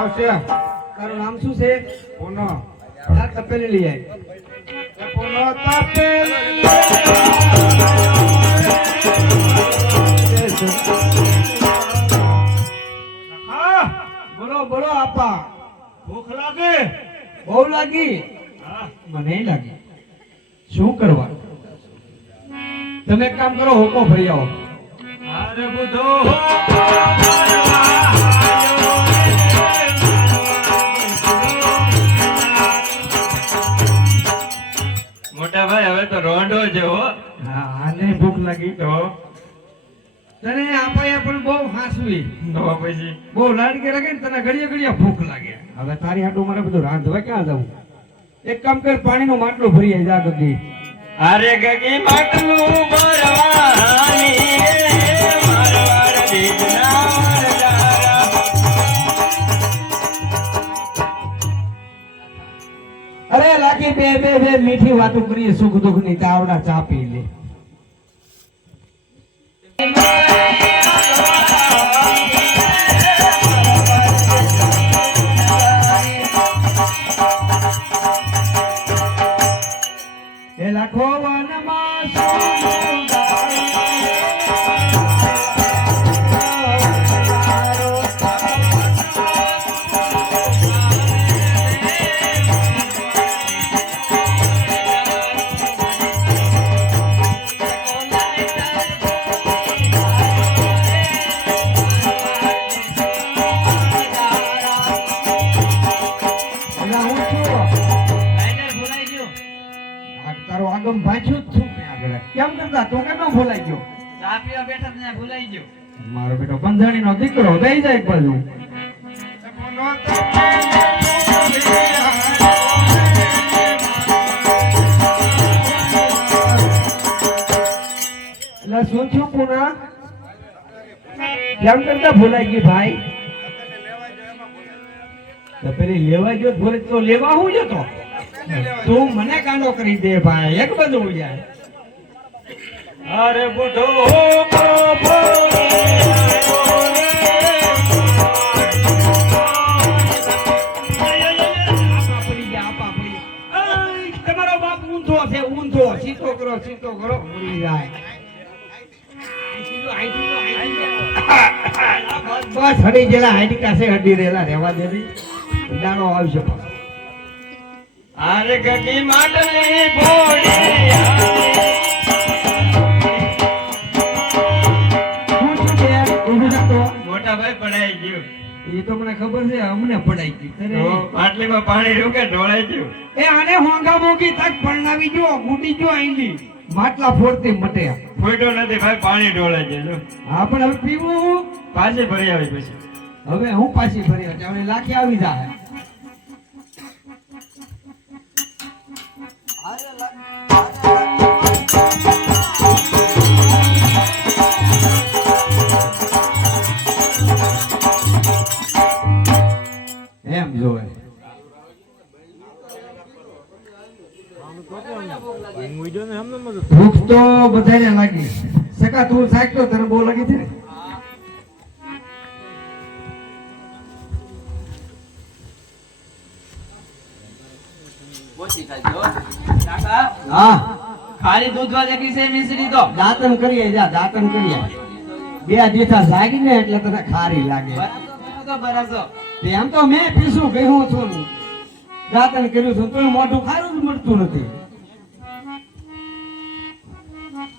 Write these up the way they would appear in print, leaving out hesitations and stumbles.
આવશે. તારું નામ શું છે? પુનો. આ તપેલી લઈ આય. પુનો તપેલી. હા બોલો બોલો આપા. ભૂખ લાગે? બહુ લાગી? હા મને લાગી. શું કરવા? તમે એક કામ કરો, હોકો ભરી આવો. અરે બુધો મોટા ભાઈ હવે તો રોંઢો જેવો. હા, આને ભૂખ લાગી. તો તને આપાએ પણ બહુ હાંસવી, પછી બહુ લાડકે લાગે ને તને ઘડીએ ઘડીએ ભૂખ લાગે. હવે તારી હાટું મારે બધું રાંધવા ક્યાં જવું? એક કામ કર, પાણીનો માટલો ભરી આય જા ગગી. અરે ગગી માટલું ભરવાની મારવાડ દીકરા વરદારા. અરે લાગી બે બે બે મીઠી વાતો કરીએ, સુખ દુઃખ ની તાવડા ચા પી લે. એ લાખો વનમાં તારો આગમ ભાંચ્યું જ છું મેં આગળ. કેમ કરતા તો કેમ ભૂલાઈ ગયો? ચા પીવા બેઠા ને ભૂલાઈ ગયો. મારો બેટો બંધાણીનો દીકરો દઈ જાય એક બાજુ. એટલે શું થયું પુના? કેમ કરતા ભૂલાઈ ગઈ ભાઈ? તો પેલી લેવા ગયો ભૂલે તો લેવા હું જતો? તું મને કાંડો કરી દે ભાઈ, એક બધું જાય. અરે બુધો તમારો બાપ ઊંધો છે, ઊંધો. સીધો કરો, સીધો કરો, ભૂલી જાય. બસ હડી જેલા હાઈડી કાસે હડી રેલા રહેવા દે. દાડો આવશે. અરે ગગી માટલી ભોળી મોટા ભાઈ પડાઈ ગયું. એ તો મને ખબર છે, અમને પડાઈ ગઈ. માટલીમાં પાણી રૂકે ઢોળાઈ ગયું. એ આને હોંગા મોગી તક પરણાવી જો, બુટી જો આઈલી માટલા ફોડતી મટે. ફૂટો નથી ભાઈ, પાણી ઢોળાઈ ગયું. હા પણ હવે પીવું. પાછી ભરી આવી પછી. હવે હું પાછી ફરી હવે લાખી આવી જાય. એમ જોવે ભૂખ તો બધાને લાગી. સકા તું સાચતો તને બહુ લાગી છે ને? હા ખાલી દૂધ વાળે કી છે મિશ્રી તો દાંતન કરીએ જા, દાંતન કરીએ. બે દીઠા જાગી ને એટલે તને ખારી લાગે. તો બરાસો એમ તો મેં પીસું કહ્યું છું, દાંતન કર્યું છું, તો મોઢું ખારું જ મળતું નથી.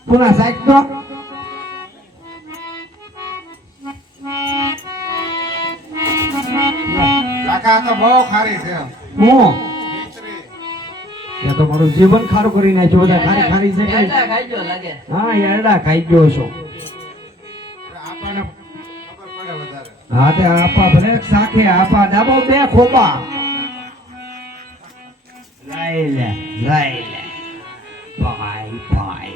પુના સાહેબ તો કાકા તો બહુ ખારી છે. હું ત્યાં તો મારું જીવન ખારું કરી નાખ્યું. બધા ખારી ખારી છે કઈ? ખાઈ ગયો લાગે. હા એરડા ખાઈ ગયો છો. આપણને ખબર પડે વધારે. હા તે આપા ભલે સાખે આપા ડાબો બે ખોપા લઈ લે ભાઈ ભાઈ.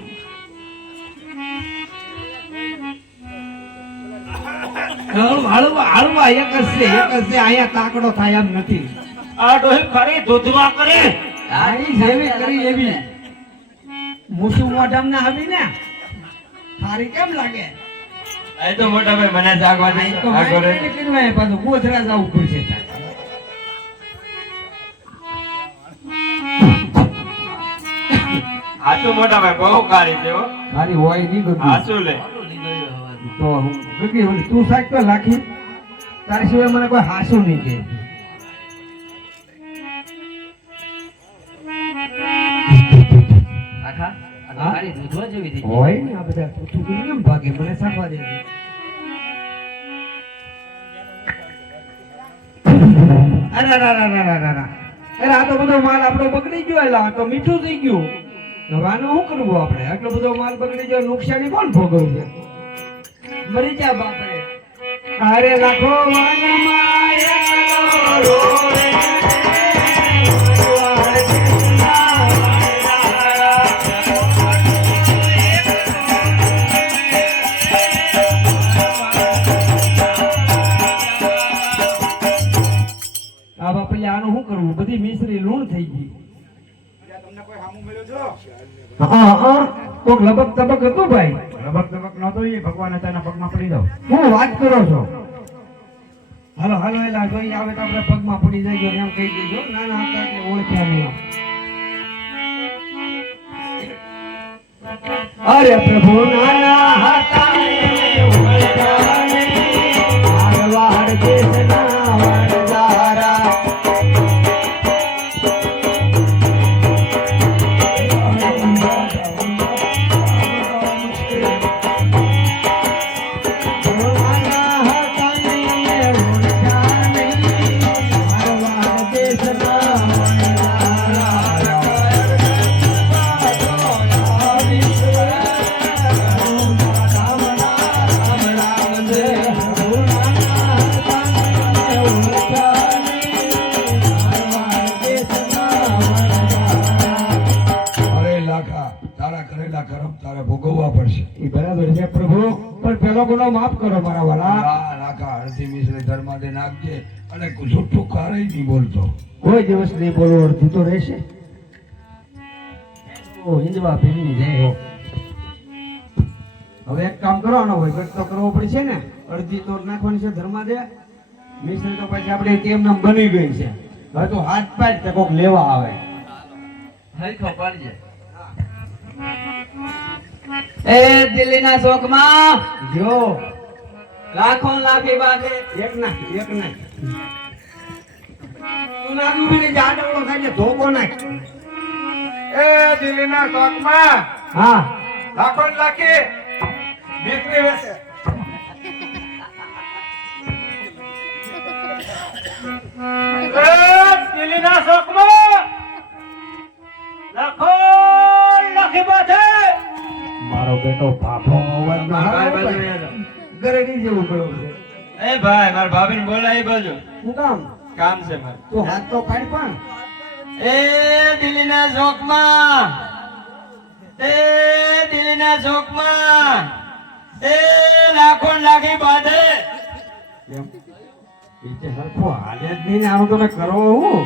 હળવા એક જ છે, અહીંયા તાકડો થાય એમ નથી. આ ડોહી ખરી દૂધમાં કરે. આઈ જેવી કરી એવી મુસુ મોઢામ ના આવી ને થારી કેમ લાગે? આ તો મોટા ભાઈ મને જાગવા દે. તો મારે પાછું ગોધરા જવું પડશે. હાચું મોટા ભાઈ બહુ કાળી છે હો. મારી હોય નહીં ગયું હાચું લે. તો હું ગગી ઓલી તું સાચ તો લાખી તારી સિવાય મને કોઈ હાસું નહીં કે આખા આ તો ખાલી દૂધવા જેવી થઈ ગઈ. હોય ને આ બધા પૂછું કરી કેમ ભાગે મને સાંભળવા દે અરે આ તો બધો માલ આપણો બગડી ગયો એટલે આ તો મીઠું થઈ ગયું હવે આનું શું કરવું આપણે આટલો બધો માલ બગડી ગયો નુકસાની કોણ ભોગવવું છે મરી જા બાપરે અરે લાખો વાનમાં એકલો રોવે. આ બાપા આનું શું કરવું બધી મિશ્રી લૂણ થઈ ગઈ તમને કોઈ સામું મળ્યું છો કોક લબક તબક હતું ભાઈ લબક તબક નહોતો એ ભગવાન અચાનક પગમાં પડી જાવ હું વાત કરો છો હાલો હાલો એલા જોઈ આવે તો આપણે પગમાં પડી જાય એમ કહી દેજો નાના હતા એટલે ઓળખ્યા નહીં અરે પ્રભુ નાના હતા ને ઓળખ્યા નહીં. મારવાડ દેશના વણજારા. તારા કરેલા કર્મ તારે ભોગવવા પડશે. એ બરાબર છે પ્રભુ પણ પેલો ગુનો માફ કરો મારા વાલા. આ લાખા હળદી મિશ્રી ધર્માદે નાખજે અને જૂઠું કારેય નહીં બોલતો. કોઈ દિવસ નહીં બોલવું અડધું તો રહેશે. ઓ હિંદવા ભીમની જય હો. હવે એક કામ કરવાનો હોય ગટ તો કરવો પડશે ને અડધી તો નાખવાની છે ધર્માદે મિશ્રી તો પછી આપણે તેમ નામ બની ગઈ છે હવે તો હાથ પાડ તે કોક લેવા આવે હરખો પાડજે. એ દિલ્હીના શોકમાં જો લાખો ને લાખી બાંધે. એક નાખ તું નાખી મને જાડવડો થાય છે ધોકો નાખ. એ દિલ્હીના શોખમાં હા લાખો ને લાખી દીકરી વેચે. એ દિલ્હીના શોખમાં લાખો લાખી બાંધે. મારો બેટો ભાભો અવાજમાં ભાઈ આવે બાજુ ભાઈ. અહીંયા જાઓ. ગરેડી જેવું પડ્યું છે એ ભાઈ મારા ભાભીને બોલાય એ બાજુ શું કામ કામ છે મારે. તું હાથ તો પાડ પણ એ દિલ્હીના શોખમાં એ દિલ્હીના શોખમાં એ લાખો ને લાખી બાંધે. એમ એ તે હરખો હાલે જ નહીં ને આનું તમે કરો હું